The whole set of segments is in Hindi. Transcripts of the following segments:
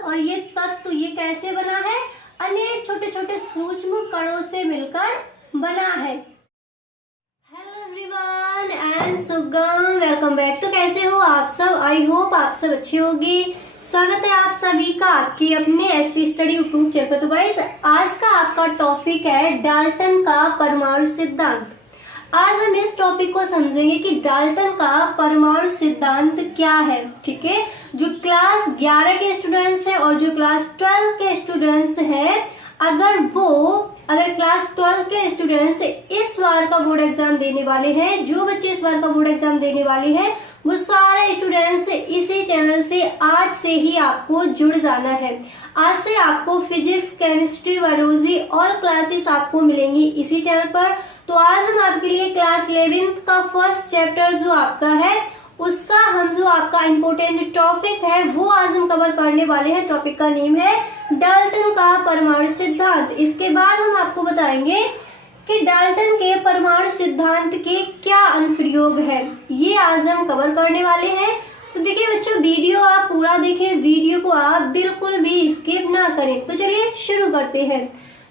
और ये तत्व ये कैसे बना है? अनेक छोटे छोटे सूक्ष्म कणों से मिलकर बना है। हेलो एवरीवन, आई एम सुगम, वेलकम बैक। तो कैसे हो आप सब? आई होप आप सब अच्छे होंगे। स्वागत है आप सभी का आपके अपने एसपी स्टडी यूट्यूब चैनल पर। तो गाइस, आज का आपका टॉपिक है डाल्टन का परमाणु सिद्धांत। आज हम इस टॉपिक को समझेंगे कि डाल्टन का परमाणु सिद्धांत क्या है। ठीक है, जो क्लास 11 के स्टूडेंट्स हैं और जो क्लास 12 के स्टूडेंट्स हैं, अगर क्लास 12 के स्टूडेंट्स इस बार का बोर्ड एग्जाम देने वाले हैं, जो बच्चे इस बार का बोर्ड एग्जाम देने वाले हैं, वो सारे स्टूडेंट्स इसी चैनल से आज से ही आपको जुड़ जाना है। आज से आपको physics, chemistry, biology all classes आपको मिलेंगी इसी चैनल पर। तो आज हम आपके लिए क्लास 11th का फर्स्ट चैप्टर जो आपका है, उसका हम जो आपका इम्पोर्टेंट टॉपिक है वो आज हम कवर करने वाले हैं। टॉपिक का नेम है डाल्टन का परमाणु सिद्धांत। इसके बाद हम आपको बताएंगे कि डाल्टन के परमाणु सिद्धांत के क्या अनुप्रयोग है, ये आज हम कवर करने वाले हैं। तो देखिए बच्चों, वीडियो आप पूरा देखें, वीडियो को आप बिल्कुल भी स्किप ना करें। तो चलिए शुरू करते हैं।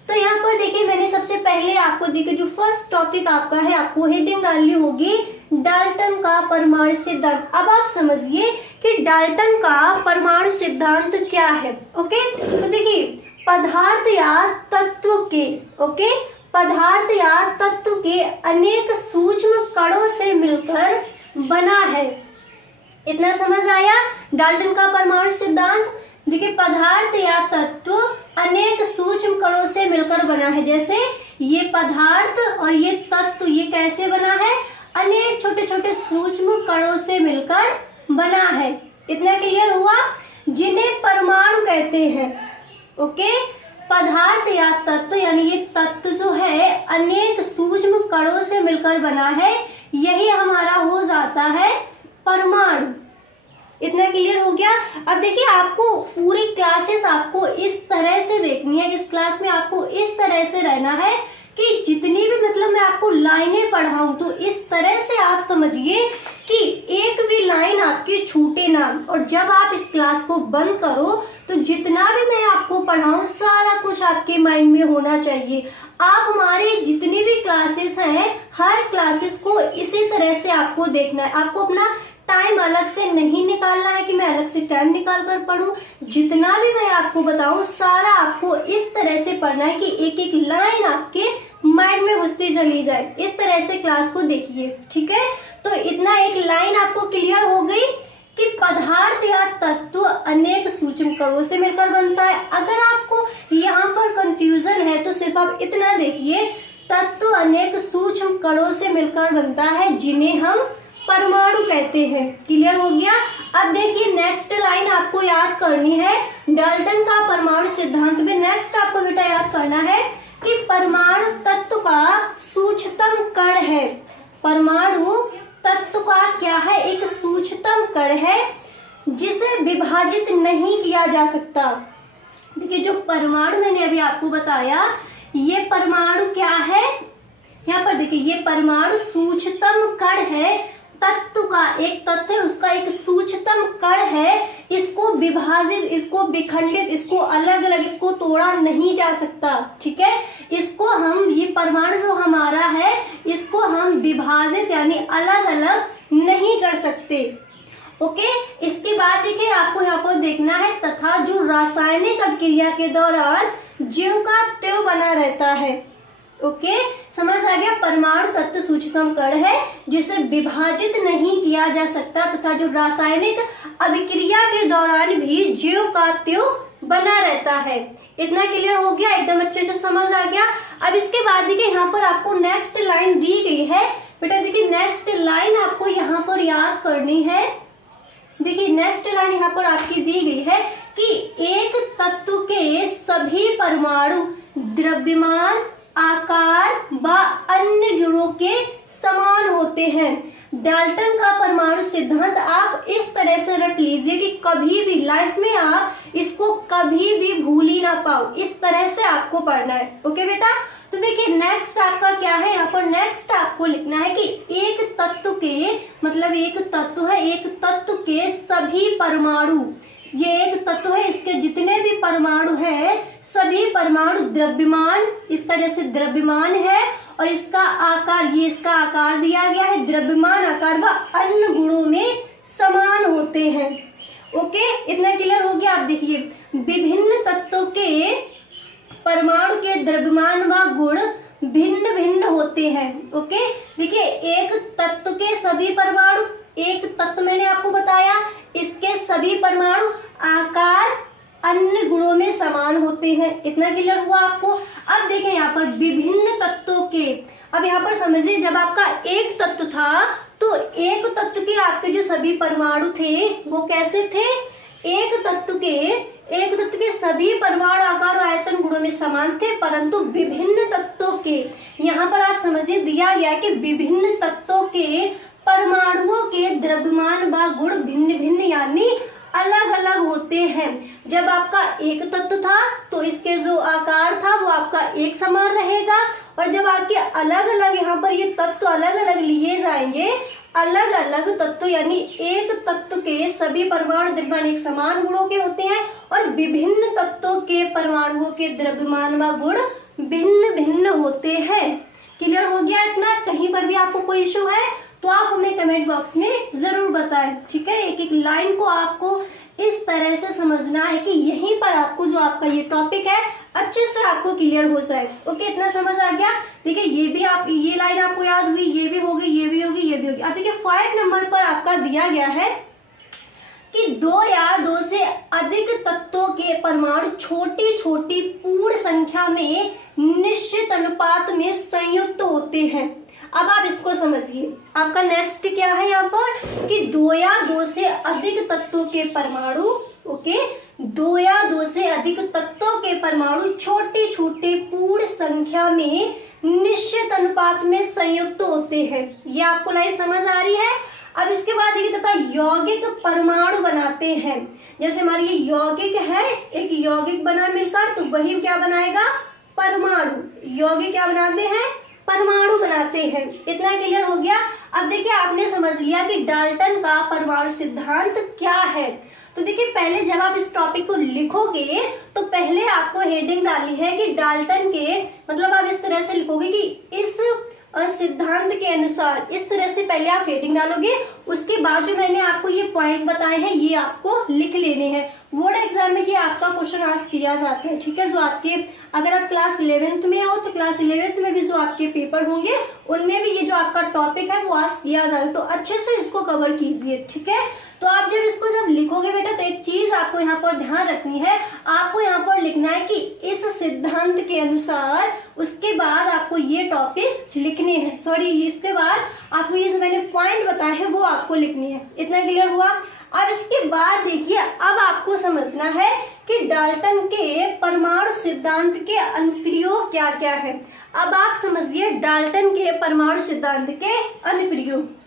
तो यहाँ पर देखिए, मैंने सबसे पहले आपको देखिए जो फर्स्ट टॉपिक आपका है, आपको हेडिंग डालनी होगी डाल्टन का परमाणु सिद्धांत। अब आप समझिए कि डाल्टन का परमाणु सिद्धांत क्या है। ओके, तो देखिए पदार्थ या तत्व के अनेक सूक्ष्म कणों से मिलकर बना है। इतना समझ आया डाल्टन का परमाणु सिद्धांत। देखिए पदार्थ या तत्व अनेक सूक्ष्म कणों से मिलकर बना है। जैसे ये पदार्थ और ये तत्व ये कैसे बना है? अनेक छोटे छोटे सूक्ष्म कणों से मिलकर बना है। इतना क्लियर हुआ? जिन्हें परमाणु कहते हैं। ओके, पदार्थ या तत्व यानी ये तत्व जो है अनेक सूक्ष्म कणों से मिलकर बना है, यही हमारा हो जाता है परमाणु। इतना क्लियर हो गया? अब देखिए, आपको पूरी क्लासेस आपको इस तरह से देखनी है। इस क्लास में आपको इस तरह से रहना है कि जितनी भी मैं आपको लाइनें पढ़ाऊं तो इस तरह से आप समझिए कि एक भी लाइन आपकी छूटे ना। और जब आप इस क्लास को बंद करो तो जितना भी मैं आपको पढ़ाऊं सारा कुछ आपके माइंड में होना चाहिए। आप हमारे जितनी भी क्लासेस हैं, हर क्लासेस को इसी तरह से आपको देखना है। आपको अपना टाइम अलग से नहीं निकालना है कि मैं अलग से टाइम निकाल कर पढूं। जितना भी मैं आपको बताऊं सारा आपको इस तरह से पढ़ना है कि एक एक लाइन आपके माइंड में घुसती चली जाए। इस तरह से क्लास को देखिए, ठीक है? तो इतना एक लाइन आपको क्लियर हो गई कि पदार्थ या तत्व अनेक सूक्ष्म कणों से मिलकर बनता है। अगर आपको यहाँ पर कंफ्यूजन है तो सिर्फ आप इतना देखिए, तत्व अनेक सूक्ष्म कणों से मिलकर बनता है, जिन्हें हम परमाणु कहते हैं। क्लियर हो गया? अब देखिए नेक्स्ट लाइन आपको याद करनी है डाल्टन का परमाणु सिद्धांत में। नेक्स्ट आपको बेटा याद करना है कि परमाणु तत्व का सूक्ष्मतम कण है। परमाणु तत्व का क्या है? एक सूक्ष्मतम कण है जिसे विभाजित नहीं किया जा सकता। देखिए जो परमाणु मैंने अभी आपको बताया, ये परमाणु क्या है? यहाँ पर देखिए ये परमाणु सूक्ष्मतम कण है। तत्व का एक तत्व है, उसका एक सूक्ष्मतम कण है। इसको विभाजित, इसको विखंडित, इसको अलग अलग, इसको तोड़ा नहीं जा सकता। ठीक है, इसको हम, ये परमाणु जो हमारा है, इसको हम विभाजित यानी अलग अलग नहीं कर सकते। ओके, इसके बाद देखिए आपको यहाँ पर देखना है तथा जो रासायनिक अभिक्रिया के दौरान ज्यों का त्यों बना रहता है। ओके, समझ आ गया? परमाणु तत्व सूक्ष्मतम कण है जिसे विभाजित नहीं किया जा सकता तथा जो रासायनिक अभिक्रिया के दौरान भी ज्यों का त्यों बना रहता है। इतना क्लियर हो गया? एकदम अच्छे से समझ आ गया? अब इसके बाद देखिए यहाँ पर आपको नेक्स्ट लाइन दी गई है। बेटा देखिए नेक्स्ट लाइन आपको यहाँ पर याद करनी है। देखिए नेक्स्ट लाइन यहाँ पर आपकी दी गई है कि एक तत्व के सभी परमाणु द्रव्यमान, आकार व अन्य गुणों के समान होते हैं। डाल्टन का परमाणु सिद्धांत आप इस तरह से रट लीजिए कि कभी भी लाइफ में आप इसको कभी भी भूल ही ना पाओ। इस तरह से आपको पढ़ना है। ओके बेटा, तो देखिए नेक्स्ट आपका क्या है, यहाँ पर नेक्स्ट आपको लिखना है कि एक तत्व के, मतलब एक तत्व है, एक तत्व के सभी परमाणु, ये एक तत्व है, इसके जितने भी परमाणु हैं सभी परमाणु द्रव्यमान, इस तरह से द्रव्यमान है और इसका आकार, ये इसका आकार दिया गया है द्रव्यमान आकार व अन्य गुणों में समान होते हैं। ओके, इतना क्लियर हो गया। आप देखिए विभिन्न तत्वों के परमाणु के द्रव्यमान व गुण भिन्न भिन्न होते हैं। ओके, देखिए एक तत्व के सभी परमाणु, एक तत्व मैंने आपको बताया, इसके सभी परमाणु आकार अन्य गुणों में समान होते हैं। इतना क्लियर हुआ आपको। अब देखें यहाँ पर विभिन्न तत्वों के, अब यहाँ पर समझिए जब आपका एक तत्व था तो एक तत्व के आपके जो सभी परमाणु थे वो कैसे थे, एक तत्व के सभी परमाणु आकार और आयतन गुणों में समान थे, परंतु विभिन्न तत्वों के, यहाँ पर आप समझिए दिया गया कि विभिन्न तत्वों के परमाणुओं के द्रव्यमान व गुण भिन्न भिन्न यानी अलग अलग होते हैं। जब आपका एक तत्व था तो इसके जो आकार था वो आपका एक समान रहेगा, और जब आपके अलग अलग यहाँ पर ये तत्व अलग अलग लिए जाएंगे, अलग अलग तत्व यानी एक तत्व के सभी परमाणु द्रव्यमान एक समान गुणों के होते हैं और विभिन्न तत्वों के परमाणुओं के द्रव्यमान व गुण भिन्न भिन्न होते हैं। क्लियर हो गया इतना? कहीं पर भी आपको कोई इशू है तो आप हमें कमेंट बॉक्स में जरूर बताएं। ठीक है, एक एक लाइन को आपको इस तरह से समझना है कि यहीं पर आपको जो आपका ये टॉपिक है अच्छे से आपको क्लियर हो जाए। ओके, इतना समझ आ गया? देखिए ये भी आप, ये लाइन आपको याद हुई, ये भी होगी, ये भी होगी, ये भी होगी। अब देखिए 5 नंबर पर आपका दिया गया है कि 2 या 2 से अधिक तत्वों के परमाणु छोटी छोटी पूर्ण संख्या में निश्चित अनुपात में संयुक्त होते हैं। अब आप इसको समझिए, आपका नेक्स्ट क्या है यहाँ पर कि 2 या 2 से अधिक तत्वों के परमाणु, ओके, 2 या 2 से अधिक तत्वों के परमाणु छोटे छोटे पूर्ण संख्या में निश्चित अनुपात में संयुक्त होते हैं। ये आपको लाइन समझ आ रही है? अब इसके बाद देखिए तथा यौगिक परमाणु बनाते हैं। जैसे हमारी ये यौगिक है, एक यौगिक बना मिलकर तो वही क्या बनाएगा, परमाणु। यौगिक क्या बनाते हैं, परमाणु बनाते हैं। इतना क्लियर हो गया? अब देखिए आपने समझ लिया कि डाल्टन का परमाणु सिद्धांत क्या है। तो देखिए पहले जब आप इस टॉपिक को लिखोगे तो पहले आपको हेडिंग डालनी है कि डाल्टन के, मतलब आप इस तरह से लिखोगे कि इस सिद्धांत के अनुसार, इस तरह से पहले आप हेडिंग डालोगे। उसके बाद जो मैंने आपको ये पॉइंट बताए हैं ये आपको लिख लेने हैं। बोर्ड एग्जाम में ये आपका क्वेश्चन आस्क किया जाता है। ठीक है, जो आपके, अगर आप क्लास 11th में हो तो क्लास 11th में भी जो आपके पेपर होंगे उनमें भी ये जो आपका टॉपिक है वो आस्क किया जाता है, तो अच्छे से इसको कवर कीजिए। ठीक है, तो आप जब लिखोगे बेटा तो एक चीज आपको यहाँ पर ध्यान रखनी है, आपको यहाँ पर लिखना है कि इस सिद्धांत के अनुसार, उसके बाद आपको ये टॉपिक लिखने हैं, सॉरी इसके बाद आपको ये जो मैंने पॉइंट बताए हैं वो आपको लिखनी है। इतना क्लियर हुआ? अब इसके बाद देखिए अब आपको समझना है कि डाल्टन के परमाणु सिद्धांत के अनुप्रयोग क्या क्या है। अब आप समझिए डाल्टन के परमाणु सिद्धांत के अनुप्रयोग।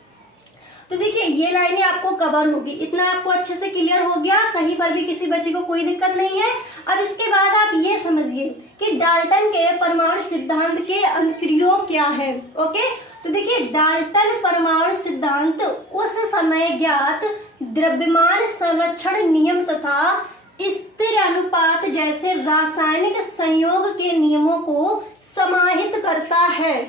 तो देखिए ये लाइनें आपको कवर होगी, इतना आपको अच्छे से क्लियर हो गया, कहीं पर भी किसी बच्चे को कोई दिक्कत नहीं है। अब इसके बाद आप ये समझिए कि डाल्टन के परमाणु सिद्धांत के अनुप्रयोग क्या है। ओके, तो देखिए डाल्टन परमाणु सिद्धांत उस समय ज्ञात द्रव्यमान संरक्षण नियम तथा स्थिर अनुपात जैसे रासायनिक संयोग के नियमों को समाहित करता है।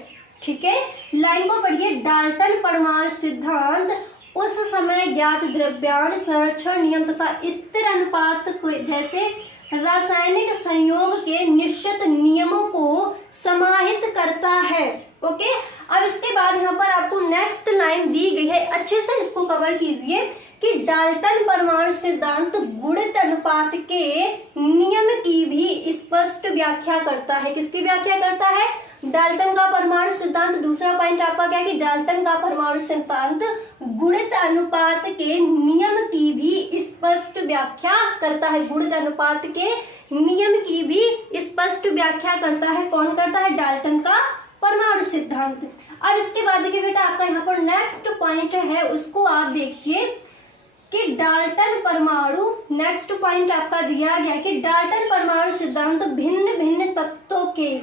ठीक है, लाइन को पढ़िए। डाल्टन परमाणु सिद्धांत उस समय ज्ञात द्रव्यमान संरक्षण नियम तथा स्थिर अनुपात जैसे रासायनिक संयोग के निश्चित नियमों को समाहित करता है। ओके, अब इसके बाद यहाँ पर आपको नेक्स्ट लाइन दी गई है, अच्छे से इसको कवर कीजिए कि डाल्टन परमाणु सिद्धांत गुणित अनुपात के नियम की भी स्पष्ट व्याख्या करता है। किसकी व्याख्या करता है? डाल्टन का परमाणु सिद्धांत। दूसरा पॉइंट आपका क्या है कि डाल्टन का परमाणु सिद्धांत गुणित अनुपात के नियम की भी स्पष्ट व्याख्या करता है। गुणित अनुपात के नियम की भी स्पष्ट व्याख्या करता है। कौन करता है? डाल्टन का परमाणु सिद्धांत। अब इसके बाद देखिए बेटा आपका यहाँ पर नेक्स्ट पॉइंट है, उसको आप देखिए कि डाल्टन परमाणु, नेक्स्ट पॉइंट आपका दिया गया कि डाल्टन परमाणु सिद्धांत भिन्न भिन्न तत्वों के,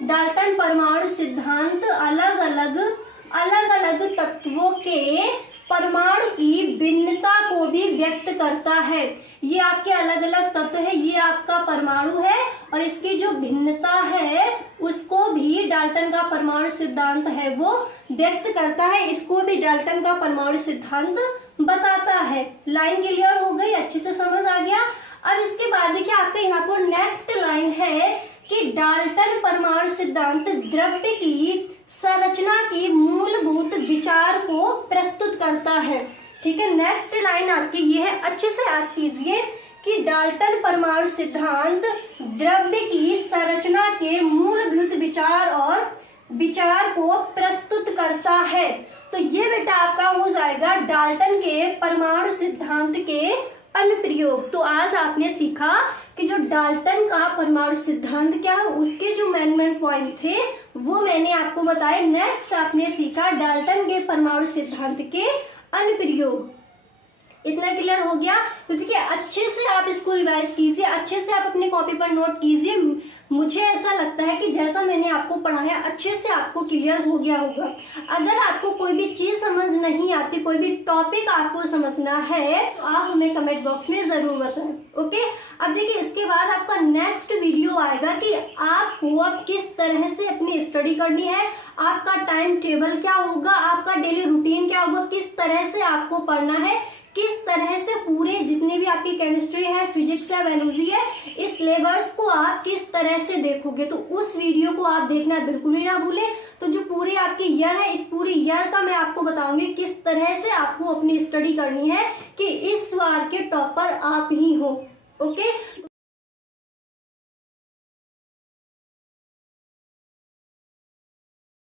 डाल्टन परमाणु सिद्धांत अलग अलग तत्वों के परमाणु की भिन्नता को भी व्यक्त करता है। ये आपके अलग अलग तत्व है, ये आपका परमाणु है और इसकी जो भिन्नता है उसको भी डाल्टन का परमाणु सिद्धांत है वो व्यक्त करता है, इसको भी डाल्टन का परमाणु सिद्धांत बताता है। लाइन क्लियर हो गई, अच्छे से समझ आ गया। अब इसके बाद देखिए आपके यहाँ पर नेक्स्ट लाइन है कि डाल्टन परमाणु सिद्धांत द्रव्य की संरचना की मूलभूत विचार को प्रस्तुत करता है। ठीक है, नेक्स्ट लाइन आपकी ये है, अच्छे से याद कीजिए कि डाल्टन परमाणु सिद्धांत द्रव्य की संरचना के मूलभूत विचार को प्रस्तुत करता है। तो ये बेटा आपका हो जाएगा डाल्टन के परमाणु सिद्धांत के अनुप्रयोग। तो आज आपने सीखा कि जो डाल्टन का परमाणु सिद्धांत क्या है, उसके जो मेन पॉइंट थे वो मैंने आपको बताए। नेक्स्ट आपने सीखा डाल्टन के परमाणु सिद्धांत के अनुप्रयोग। इतना क्लियर हो गया? तो देखिए अच्छे से आप इसको रिवाइज कीजिए, अच्छे से आप अपनी कॉपी पर नोट कीजिए। मुझे ऐसा लगता है कि जैसा मैंने आपको पढ़ाया अच्छे से आपको क्लियर हो गया होगा। अगर आपको कोई भी चीज समझ नहीं आती, कोई भी टॉपिक आपको समझना है तो आप हमें कमेंट बॉक्स में जरूर बताएं। ओके, अब देखिए इसके बाद आपका नेक्स्ट वीडियो आएगा कि आपको अब किस तरह से अपनी स्टडी करनी है, आपका टाइम टेबल क्या होगा, आपका डेली रूटीन क्या होगा, किस तरह से आपको पढ़ना है, किस तरह से पूरे जितने भी आपकी केमिस्ट्री है, फिजिक्स है, बायोलॉजी है, इस सिलेबस को आप किस तरह से देखोगे। तो उस वीडियो को आप देखना बिल्कुल ही ना भूलें। तो जो पूरी आपकी ईयर है, इस पूरी ईयर का मैं आपको बताऊंगी किस तरह से आपको अपनी स्टडी करनी है कि इस बार के टॉपर आप ही हो। ओके,